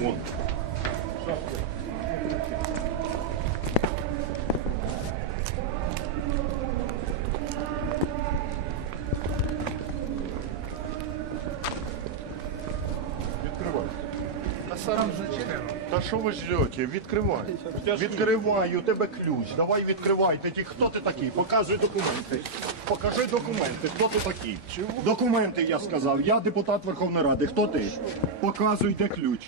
Вон. Та що ви ждете? Відкривай. Відкривай, у тебе ключ. Давай відкривай. Ти ті- хто ти такий? Показуй документи. Покажи документи. Хто ти такий? Документи, я сказав. Я депутат Верховної Ради. Хто ти? Показуй, де ключ.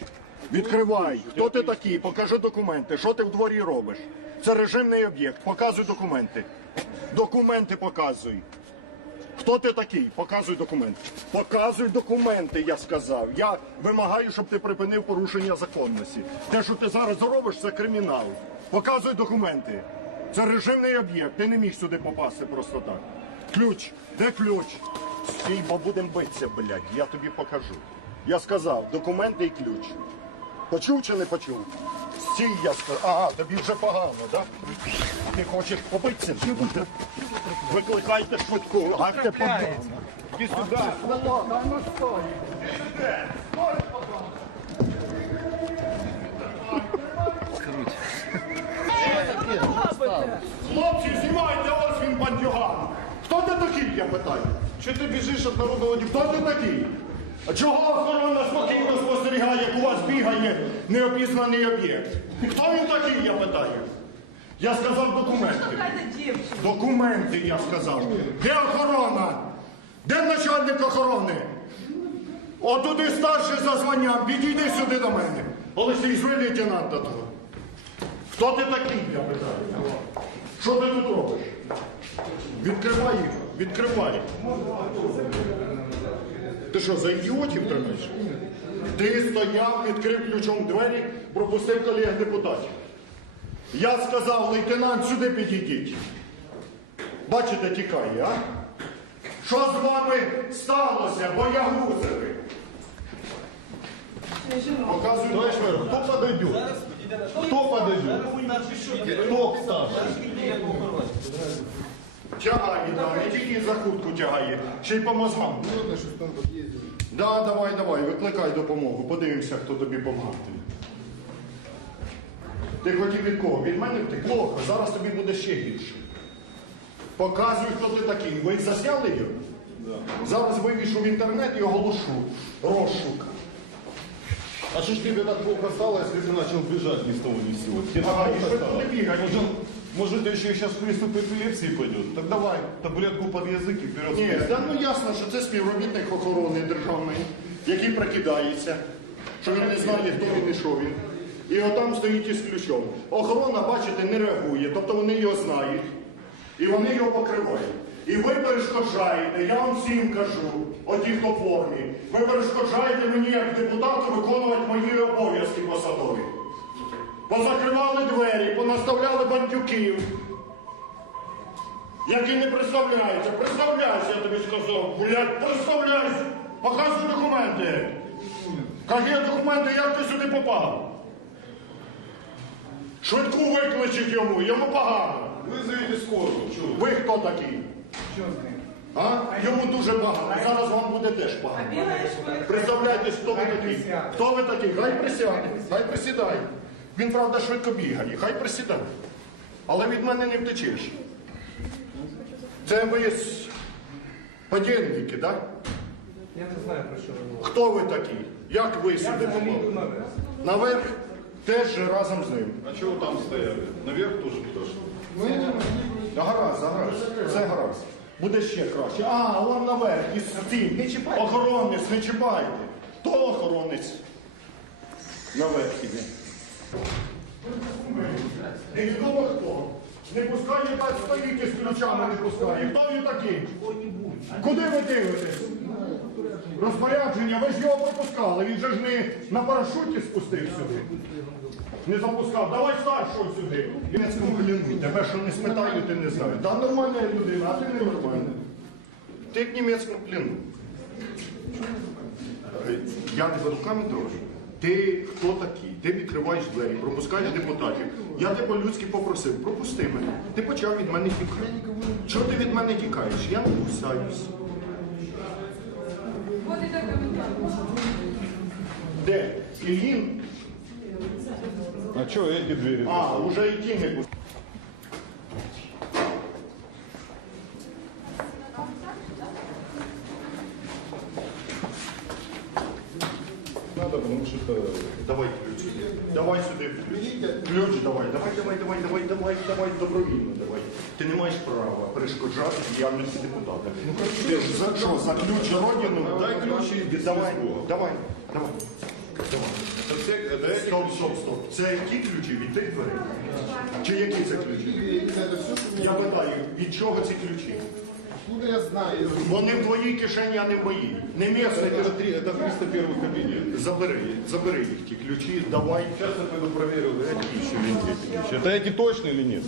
Відкривай. Хто ти такий? Покажи документи. Що ти в дворі робиш? Це режимний об'єкт. Показуй документи. Документи показуй. Хто ти такий? Показуй документи. Показуй документи, я сказав. Я вимагаю, щоб ти припинив порушення законності. Те, що ти зараз робиш, це кримінал. Показуй документи. Це режимний об'єкт. Ти не міг сюди попасти просто так. Ключ. Де ключ? Стій, бо будемо битися, блядь. Я тобі покажу. Я сказав, документи і ключ. Почув чи не почув? Стій, я сказав. Ага, тобі вже погано, так? Ти хочеш побитися? Викликайте швидку. А ти побив. Іди сюди. Хлопці, знімайте, ось він бандюган. Хто ти такий, я питаю? Чи ти біжиш від народного депутата? Хто ти такий? А чого охорона спокійно спостерігає, як у вас бігає неопізнаний об'єкт? Хто він такий, я питаю? Я сказав документи. Документи, я сказав. Де охорона? Де начальник охорони? Отуди старший за званням, підійди сюди до мене. Олексій, звий лейтенанта того. Хто ти такий, я питаю? Що ти тут робиш? Відкривай їх, відкривай. Ти що, за ідіотів тримаєш? Ти стояв, відкрив ключом двері, пропустив колег депутатів. Я сказав, лейтенант, сюди підійдіть. Бачите, тікає, а? Що з вами сталося, боягузери? Показуй. Товарищ мэр, кто подойдет? Кто подойдет? Кто старший? Тягає, да, не тільки за куртку тягає, ще й по мозгам. Да, давай, давай, викликай допомогу. Подивимося, хто тобі помагатиме. Ти хотів від кого? Від мене ти плохо, зараз тобі буде ще гірше. Показуй, хто ти такий. Ви засняли його? Зараз вивішу в інтернет і оголошу. Розшук. А что ж тебе так плохо стало, если ты начал бежать ни с того ни с сего? Тебе Ага, плохо и что стало? бегаешь? Может, еще сейчас приступ эпилепсии пойдет? Так давай, таблетку под язык и вперед. Ні, та ну ясно, що це співробітник охорони державної, який прикидається, що він не знає, хто він і що він. І отам стоїть із ключом. Охорона, бачите, не реагує, тобто вони його знають, і вони його покривають. І ви перешкоджаєте, я вам всім кажу, оті, хто в формі, ви перешкоджаєте мені як депутату виконувати мої обов'язки. Позакривали двері, понаставляли бандюків. Який не представляється. Представляйся, я тобі сказав. Блядь, представляйся. Показуй документи. Кажи документи, як ти сюди попав. Швидку викличуть йому, йому погано. Вызовите скорую. Чего? Ви хто такий? А? Йому дуже погано. Зараз вам буде теж бігаєш? Представляйтесь, хто ви такий. Хто ви такий? Хай присяде, хай присідає. Він, правда, швидко бігає, хай присідає. Але від мене не втечеш. Це ви з подільники, так? Я не знаю про що ви говорите. Хто ви такі? Як ви сюди попали? наверх. Теж разом з ним. А чего там стояли? Наверх тоже подошел. Да гаразд, гаразд. Все гаразд. Буде ще краще. А, вон наверх, із цим. Не чіпайте. Охоронець, не чіпайте. Хто охоронець? Наверх іде. Невідомо хто. Не пускає, так стоїть із ключами, не пускає. Хто він такий? Куди ви дивитесь? Розпорядження, ви ж його пропускали. Він же ж не на парашуті спустив сюди. Не запускав. Давай старшого сюди. В німецькому плену. Тебе що не спитаю, ти не знаєш. Да нормальна людина, а ти не нормальна. Ти в німецькому плену. Е, Я тебе руками дрожу. Ти хто такий? Ти відкриваєш двері, пропускаєш депутатів. Я тебе по-людськи попросив, пропусти мене. Ти почав від мене тікати. Чого ти від мене тікаєш? Я не кусаюсь. Де? Ільїн? А что эти двері? А, уже йти не буде. потому что это... Давай ключ. Давай сюди ключ. Ключ давай, давай, давай, давай, давай, давай, давай, добровільно давай. Ти не маєш права перешкоджати діяльності депутата. Ну, ти ж за що, за ключ родину? Дай ключ і давай, свого. давай, давай. Давай. Это все, это эти Стоп, стоп, стоп. Це які ключі від тих дверей? Чи які це ключі? Это все, что Я питаю, від чого ці ключі? Откуда я знаю? Вони в твоїй кишені, а не в моїй. Не місце. Это, три, это 301 кабинет. Забери, забери їх ті ключі, давай. Сейчас я пойду проверю, эти еще винти эти ключи. Это эти точно или нет?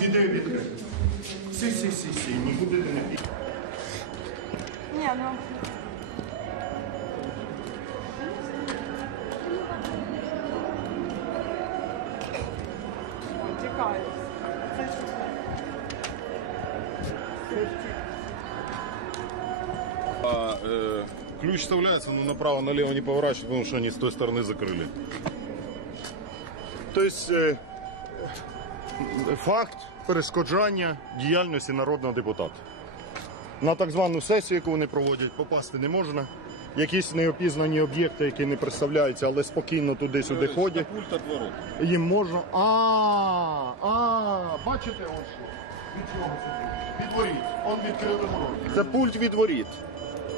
Піди відкрити. Сі, сі, сі, сі, нікуди ти не підеш. Ні, ну. А э, ключ вставляется, но направо-налево не поворачивает, потому что они с той стороны закрыли. Тобто е, факт перешкоджання діяльності народного депутата. На так звану сесію, яку вони проводять, попасти не можна. Якісь неопізнані об'єкти, які не представляються, але спокійно туди-сюди ходять. Пульт от ворот. Їм можна. А, а, бачите, ось що? Від чого це? Від воріт. Он відкрили ворота. Це пульт від воріт.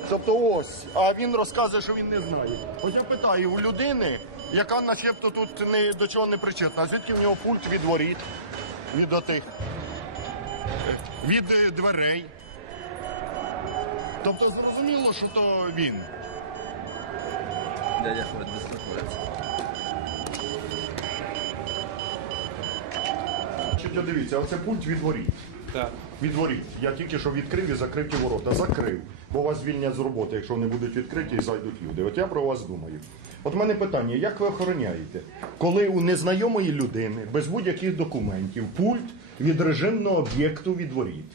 Тобто ось, а він розказує, що він не знає. От я питаю у людини, яка начебто тут не, до чого не причетна, а звідки в нього пульт від воріт, від отих, від е, дверей. Тобто зрозуміло, що то він. Дядя безпокоїться. Значить, дивіться, оце пульт від воріт. Так. Від воріт. Я тільки що відкрив і закрив ті ворота. Закрив. Бо вас звільнять з роботи, якщо вони будуть відкриті і зайдуть люди. От я про вас думаю. От в мене питання: як ви охороняєте, коли у незнайомої людини без будь-яких документів пульт від режимного об'єкту від воріт?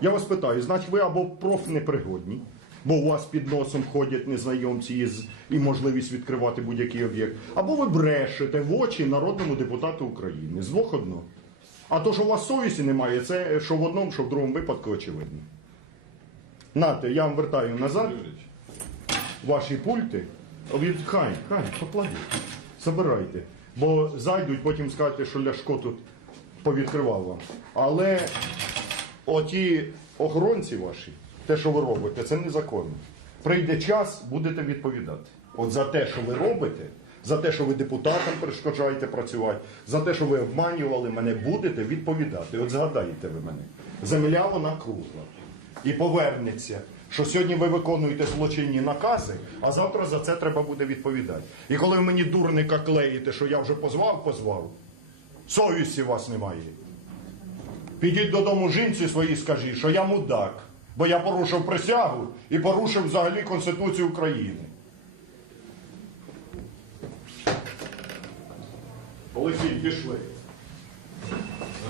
Я вас питаю, значить ви або профнепригодні, бо у вас під носом ходять незнайомці із, і можливість відкривати будь-який об'єкт, або ви брешете в очі народному депутату України. З двох одно. А то, що у вас совісті немає, це що в одному, що в другому випадку очевидно. Нате, я вам вертаю назад ваші пульти. Від хай, хай, покладіть. Забирайте. Бо зайдуть, потім скажете, що Ляшко тут повідкривав вам. Але оті охоронці ваші, те, що ви робите, це незаконно. Прийде час, будете відповідати. От за те, що ви робите, за те, що ви депутатам перешкоджаєте працювати, за те, що ви обманювали мене, будете відповідати. От згадаєте ви мене. Земля вона кругла. І повернеться, що сьогодні ви виконуєте злочинні накази, а завтра за це треба буде відповідати. І коли ви мені дурника клеїте, що я вже позвав, позвав, совісті у вас немає. Підіть додому жінці своїй скажіть, що я мудак, бо я порушив присягу і порушив взагалі Конституцію України. Олексій, пішли.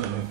Ага.